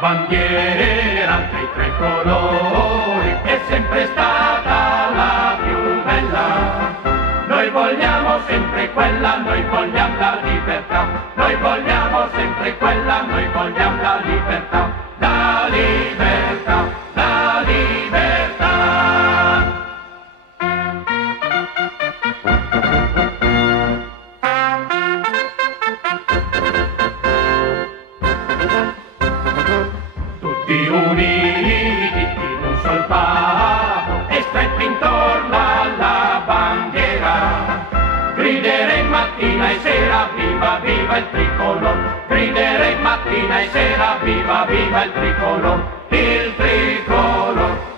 bandiera dei tre colori è sempre stata la più bella. Noi vogliamo sempre quella, noi vogliamo la libertà. Noi vogliamo sempre quella, noi vogliamo la libertà. La libertà, la libertà. Tutti uniti in un sol patto e stretti intorno alla bandiera. Griderei mattina e sera, viva viva il tricolor. Griderei mattina e sera, viva viva il tricolor. Il tricolor.